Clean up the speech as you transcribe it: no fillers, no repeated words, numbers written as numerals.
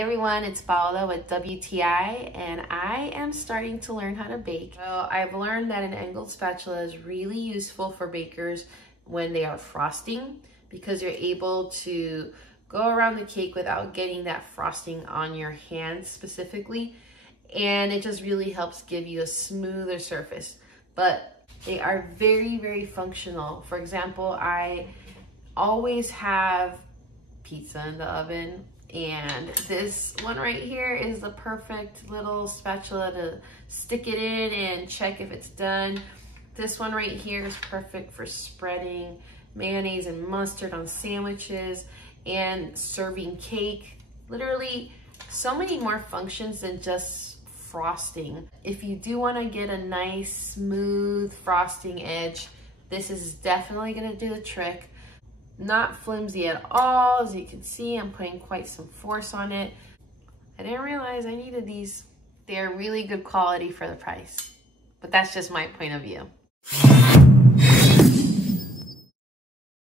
Hey everyone, it's Paola with WTI, and I am starting to learn how to bake. So I've learned that an angled spatula is really useful for bakers when they are frosting, because you're able to go around the cake without getting that frosting on your hands specifically, and it just really helps give you a smoother surface. But they are very, very functional. For example, I always have pizza in the oven, and this one right here is the perfect little spatula to stick it in and check if it's done. This one right here is perfect for spreading mayonnaise and mustard on sandwiches and serving cake. Literally so many more functions than just frosting. If you do want to get a nice smooth frosting edge, this is definitely going to do the trick. Not flimsy at all. As you can see, I'm putting quite some force on it. I didn't realize I needed these. They're really good quality for the price, but that's just my point of view.